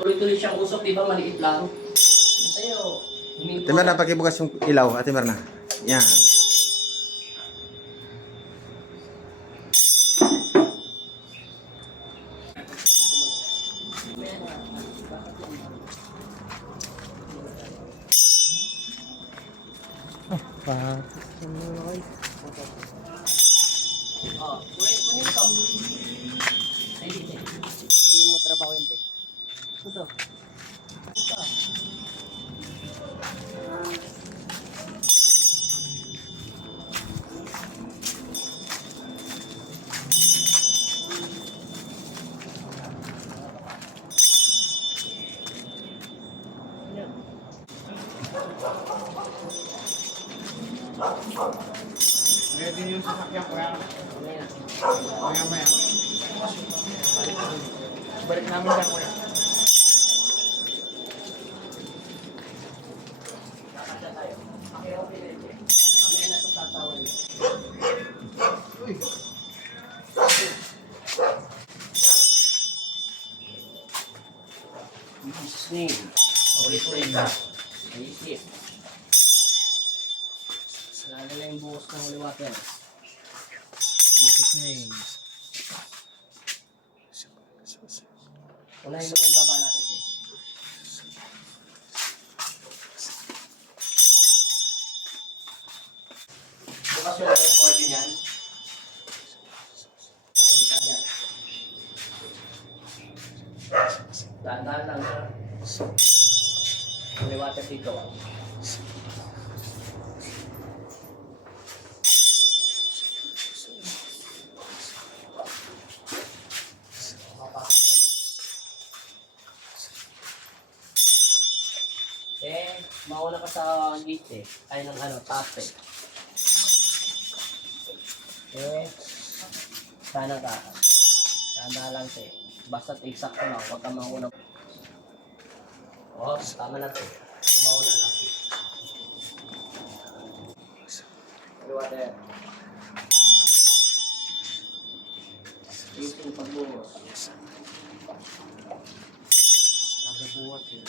tuloy-tuloy siyang usok, di ba? Maliit lang. Yung sa'yo, huminto. Ate Merna, pakibukas yung ilaw, Ate Merna. Yan. Oh, kunin to. Ay, hindi mo trabaho yun, te. Ito. Ito. Ready yung sasakyan ko yan. Maya. Balik namin dyan ko yan. Kakasya tayo. Mamaya na itong tatawan. Uy! Snake. Ulit-ulit ka. Naisip. Lalo na yung buhos ng holy water. Jesus name. Unahin mo na yung baba natin, eh. Bukas yung mga record yan. Nasalita dyan. Dahan-dahan lang siya. Holy water dito. Mauna ka sa gate, eh. Ay, ng taas, eh. Sana ka. Sana lang, eh. Basta't exact na, huwag ka mauna. Oh, tama na, eh. Mauna lang, eh. Water. Dito yung pagbuhos. Nagbubuhat eh.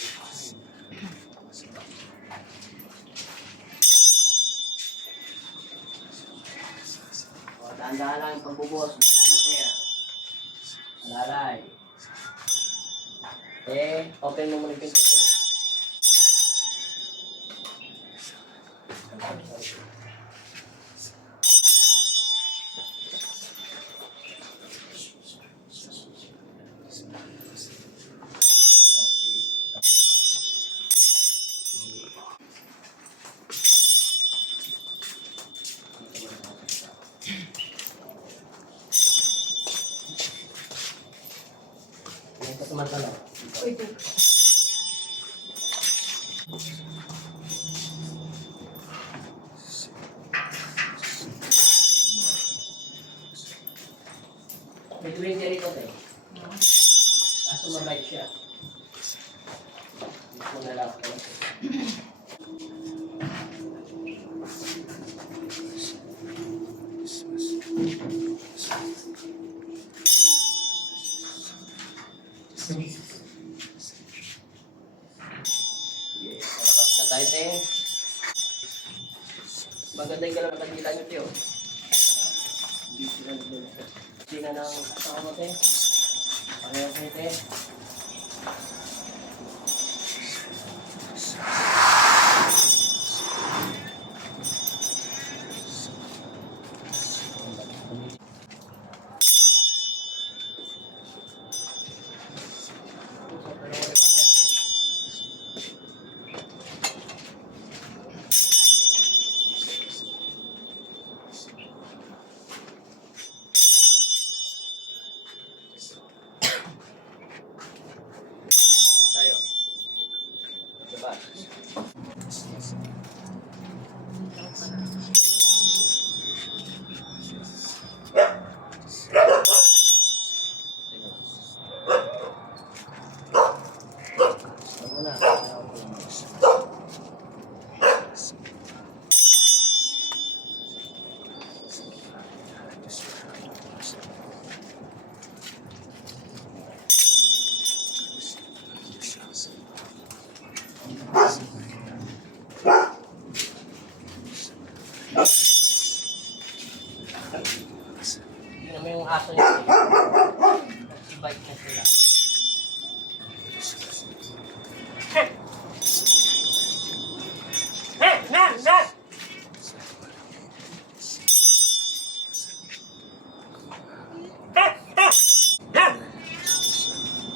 Dahan-dahan lang yung pagbubuhos. Buti yan. Lalay. Open mo muna yung pinto ko. Ito tumantala. Ito. May 20 rito, te. Kaso mabait siya. Dito na lang ako. Yes, malakas na tayo, te. Maganda yung galaw na kanila nyo, te, oh. Hindi na ng asawa mo, te. Parehas niyo, te. Tayo. Diba?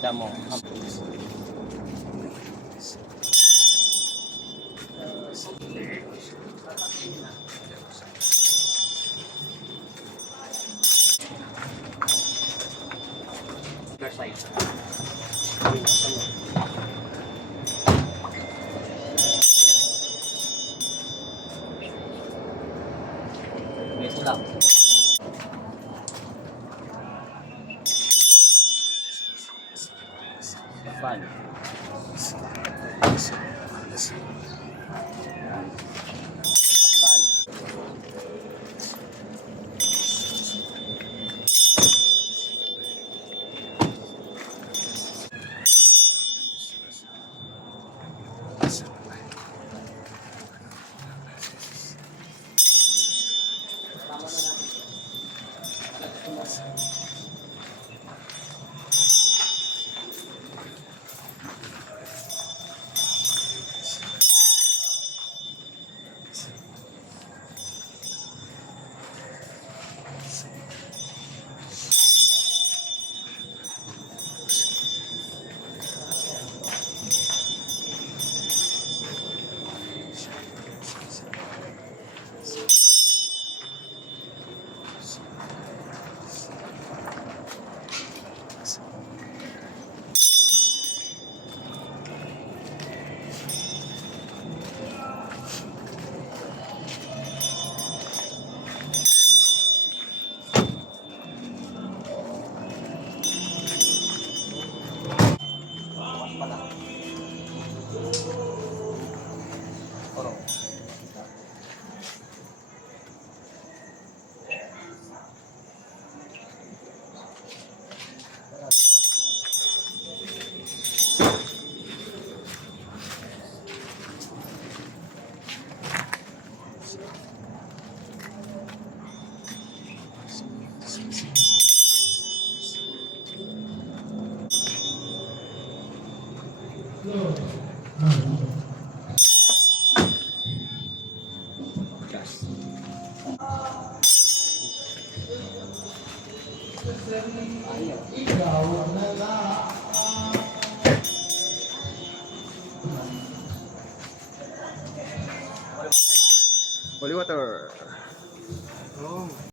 damo. Exercise. Beso lang. Fun. Fun. Pala. Oro. Gas. Holy water. Oh.